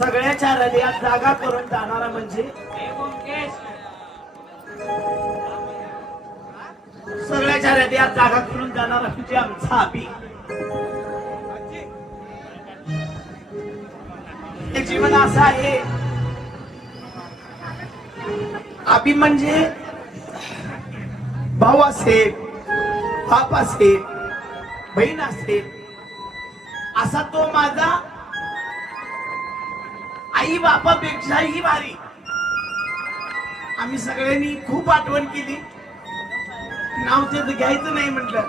सगळ्याच्या हृदयात जागा करून जाणारा म्हणजे सगळ्याच्या हृदयात जागा करून जाणारा म्हणजे आमचा अभि. हे जीवन असं आहे. अभि म्हणजे भाऊ असेल, बाप असेल, बहीण असेल, असा तो माझा आई बापापेक्षाही भारी. आम्ही सगळ्यांनी खूप आठवण केली. नाव त्याचं घ्यायचं नाही म्हटलं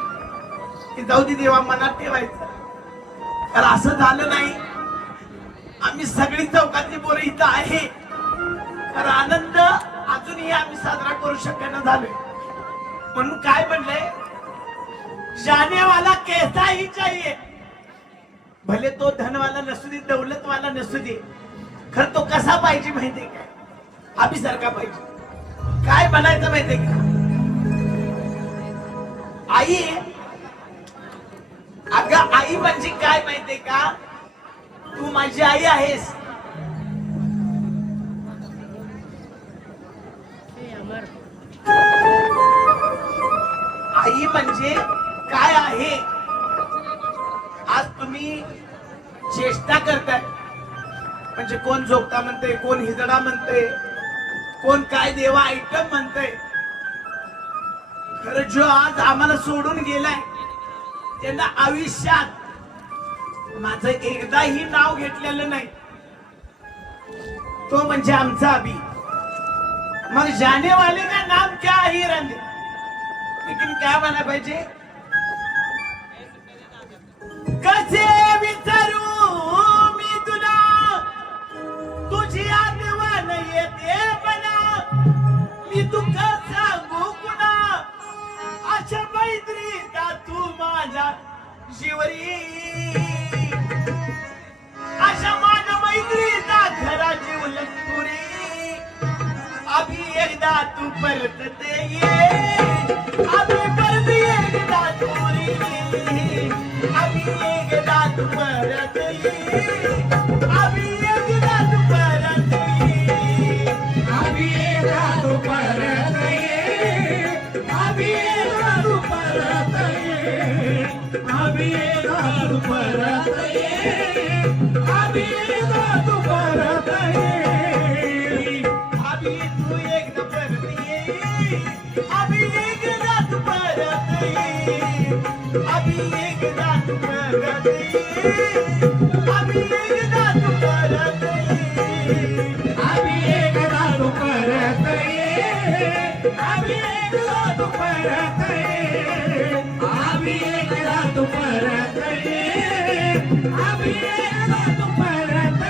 की जाऊ दे देवा, मनात ठेवायचं. तर असं झालं नाही. आम्ही सगळी चौकातली पोरं इथं आहे, तर आनंद अजूनही आम्ही साजरा करू शकणं झालोय. म्हणून काय म्हणलंय, जाने वाला कैसा ही चाहिए. भले तो धनवाला नसू दे, दौलत वाला नसू दे, खर तो कसा पाहिजे माहितीये का? अभि सारखा पाहिजे. काय म्हणायचं माहितीये का? आई, अगं आई म्हणजे काय माहितीये का? तू माझी आई आहेस. आई म्हणजे काय आहे? आज तुम्ही चेष्टा करताय, म्हणजे कोण झोपता म्हणते, कोण हिजडा म्हणते, कोण काय देवा आयटम म्हणते. खरं जो आज आम्हाला सोडून गेलाय, त्यांना आयुष्यात माझं एकदाही नाव घेतलेलं नाही, तो म्हणजे आमचा अभि. मग जाने वाले का नाम क्या ही रंग, लेकिन क्या म्हणा पाहिजे, कसे विचारू मी तुला, तुझी आठवण येते मला, मी तुका सांगू कुणा, अशा मैत्रीचा तू माझ्या जीवरी, अशा माझ्या मैत्रीचा खरा जीव लक्ष्मी. अभि एकदा तू परत ये, अभि परत एकदा तू ये, अभि एकदा तू परत ये, अभि एकदा तू परत ये, अभि एकदा तू परत ये, अभि एकदा तू परत ये, अभि एकदा तू परत ये, अभि एकदा तू परत ये. अभि तू एकदा परत ये, अभि एकदा तू परत ये, अभि एकदा तू परत ये, अभि एकदा तू परत ये, अभि एकदा तू परत ये, अभि एकदा तू परत ये, अभि एकदा तू परत ये, अभि एकदा तू परत ये.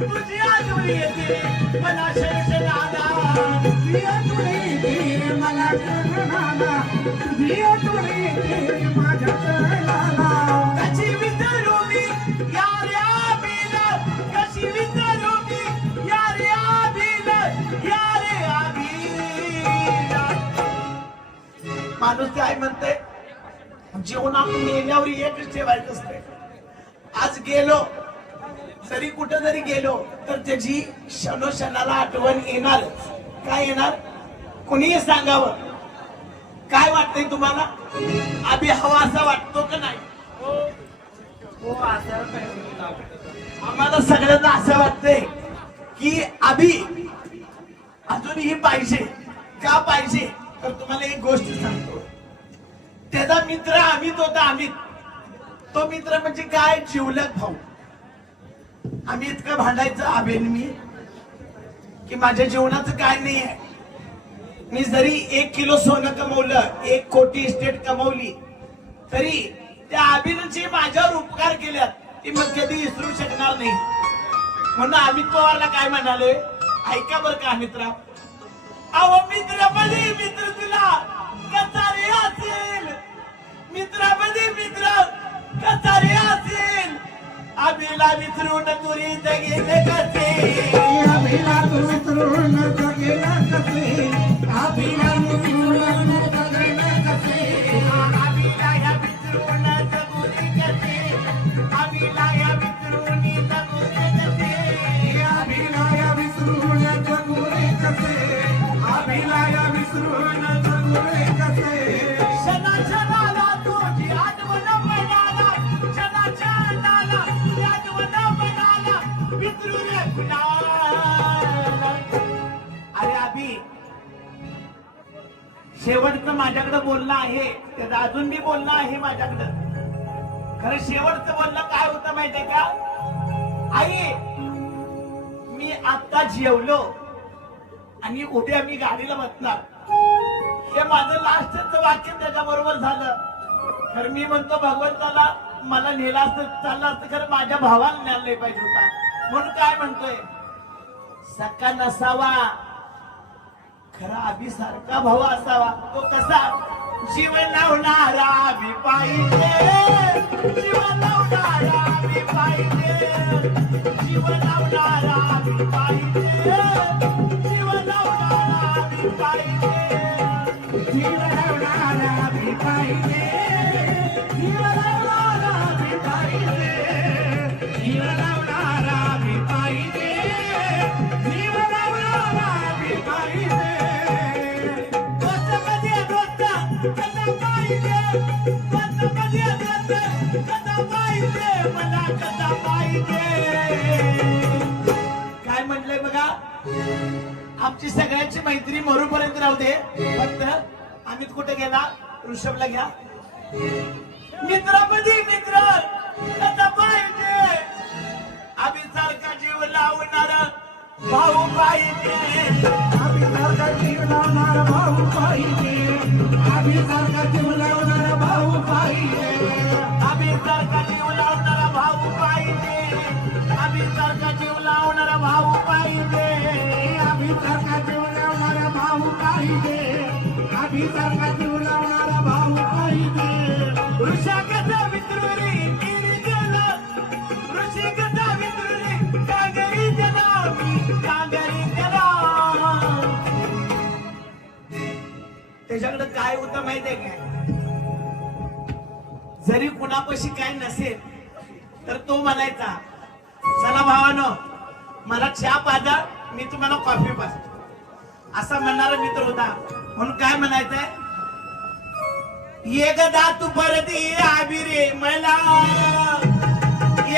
तुझी आठवण येते मला शरशराला, तुझी आठवण येते मला शरशराला, तुझी आठवण येते माझ्या शरणाला. कशी विसरू मी या रे अभिला, कशी विसरू मी या रे अभिला, या रे अभिला. माणूस काय म्हणते, जीवनात मेल्यावर एकच ठेवायचं असते. आज गेलो तरी कुठं जरी गेलो तर त्याची क्षणोक्षणाला आठवण येणार. काय येणार? कुणीही सांगावं. काय वाटतंय तुम्हाला? अभि हवा असा वाटतो का नाही? हो, आम्हाला सगळ्यांना असं वाटतंय की अभि अजूनही पाहिजे. का पाहिजे तर तुम्हाला एक गोष्ट सांगतो. त्याचा मित्र अमित होता. अमित, तो मित्र म्हणजे काय, जिवलग भाऊ. आम्ही इतकं भांडायचं अभिन मी की माझ्या जीवनाचं काय नाही आहे. मी जरी 1 किलो सोनं कमवलं, 1 कोटी इस्टेट कमवली, तरी त्या अभिनंदनची माझ्यावर उपकार केल्यात ती मग कधी विसरू शकणार नाही. म्हणून अमित पवारला काय म्हणाले, ऐका बरं का मित्रा, अहो मित्रामध्ये मित्र तुला कसा रे असेल, मित्रामध्ये मित्र कसा रे असेल, अभिला विसरून तुरी जगेले कसे, अभिला विसरून जगेला कसे, अभिला विसरून जगेला कसे, अभिला या विसरून जगुले कसे, अभिला या विसरून जगुले कसे, अभिला विसरून जगुले कसे, अभिला विसरून जगुले कसे. क्षणा क्षणाला तुझी आठवण म्हणाला, क्षणा क्षणाला तुझी आठवण म्हणाला, विसरू रे कुणाला. अरे अभि, शेवटचं माझ्याकडे बोलणं आहे, त्याचं अजून बी बोलणं आहे माझ्याकडं. खरं शेवटचं बोलणं काय होतं माहितीये का, आई मी आता जेवलो आणि उद्या मी गाडीला बसणार, हे माझं लास्टचं वाक्य त्याच्याबरोबर झालं. तर मी म्हणतो भगवंताला मला नेला असतं, चाललं असतं, खरं माझ्या भावाला न्यायला नाही पाहिजे होता. म्हणून काय म्हणतोय, सका नसावा खरा अभि सारखा भाऊ असावा. तो कसा, जीव लावणारा अभि पाहिजे, जीव लावणारा अभि पाहिजे, जीव लावणारा अभि पाहिजे, जीव लावणारा अभि पाहिजे, जीव लावणारा अभि पाहिजे, जीव लावणारा अभि पाहिजे, जीव लावणारा अभि पाहिजे, जीव लावणारा अभि पाहिजे. दोस्तामध्ये दोस्त कसा पाहिजे, दोस्तामध्ये दोस्त कसा पाहिजे, मला कसा पाहिजे. काय म्हटलंय बघा, आमची सगळ्यांची मैत्री मरूपर्यंत राहू दे, फक्त अमित कुठे गेला, ऋषभला घ्या. मित्रामध्ये मित्र कसा पाहिजे, अभि सारखा जीव लावणारा भाऊ पाहिजे, अभि सारखा जीव लावणारा भाऊ पाहिजे, अभि सारखा जीव लावणारा भाऊ पाहिजे, अभि सारखा जीव लावणारा भाऊ पाहिजे, अभि सारखा जीव लावणारा भाऊ पाहिजे, अभि सारखा जीव लावणारा भाऊ पाहिजे, अभि सारखा जीव लावणारा भाऊ पाहिजे. ऋषागता विद्रुरी गिरी गेला, ऋषिगता विद्रुरी कांगरी गेला, कांगरी गेला. त्याच्याकडे काय होतं माहितीये काय, जरी कुणापाशी काय नसेल तर तो म्हणायचा, चला भावानो मला चहा पाजा, मी तुम्हाला कॉफी पाजतो, असा म्हणणारा मित्र होता. म्हणून काय म्हणायचंय, एकदा तू परत ये अभि रे मला,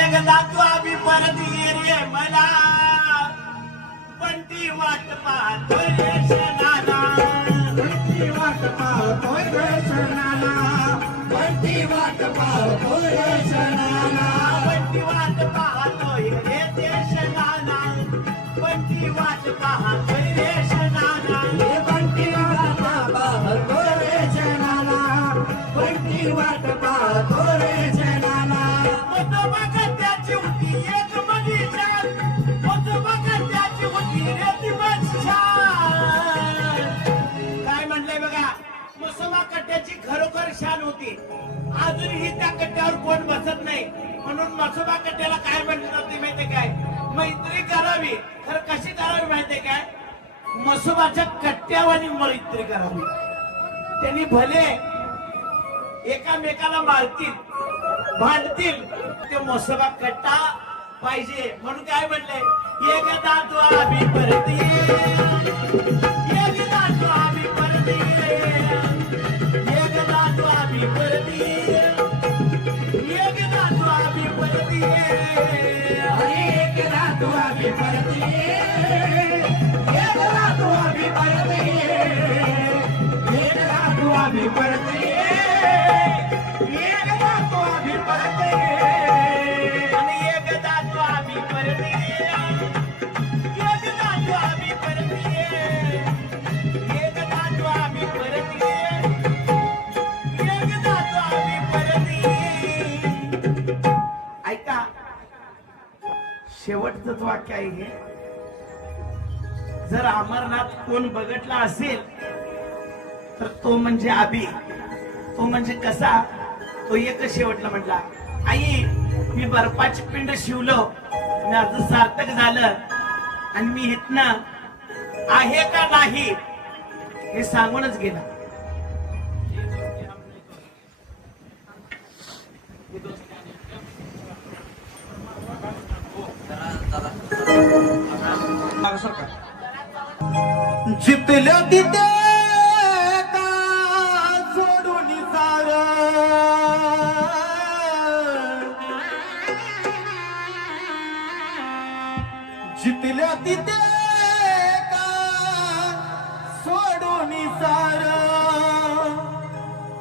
एकदा तू अभि परत ये रे मला, पण ती वाट पाहतोय रे क्षणाला, बंटी वाट पाहतोय रे क्षणाला, बंटी वाट पाहतोय रे क्षणाला, पण ती वाट पाहतोय रे ते क्षणाला, पण ती वाट पाहतोय रे क्षणाला. हे बंटी वाट पाहतोय रे क्षणाला, बंटी वाट पाहतोय रे क्षणाला. मजोबा त्याची होती एक मधी छान, मजोबा त्याची होती रे ती छान. काय म्हणलंय बघा, मसोबा कट्ट्याची खरोखर शान होती, अजूनही त्या कट्ट्यावर कोण बसत नाही. म्हणून मसोबा कट्ट्याला काय म्हणलं जाते माहितीये काय, मैत्री करावी. खरं कशी करावी माहितीये काय, मसोबाच्या कट्ट्यावानी मैत्री करावी. त्यांनी भले एकामेकाला मारतील, भांडतील, ते मसोबा कट्टा पाहिजे. म्हणून काय म्हणलंय, एकदा तू अभि परत ये, एकदा तू अभि परत ये, एकदा तू अभि परत ये, एकदा तू अभि परत ये, एकदा तू अभि परत ये, एकदा तू अभि परत ये, एकदा तू अभि परत ये, एकदा तू अभि परत ये. आणि एकदा तू अभि परत ये, एकदा तू अभि आहे हे? जर अमरनाथ कोण बघितला असेल तर तो म्हणजे आबी, तो म्हणजे कसा, तो एक शेवटला म्हटला, आई मी बर्फाची पिंड शिवलो, माझं सार्थक झालं आणि मी इथनं आहे का नाही हे सांगूनच गेला. जितल्या तिथे का सोडून सार, जितल्या तिथे का सोडून सार,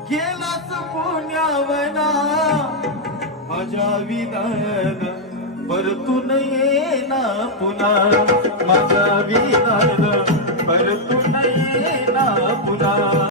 गेलास पुण्यावना माझ्या विधान परतून येना पुन्हा, माझा विधान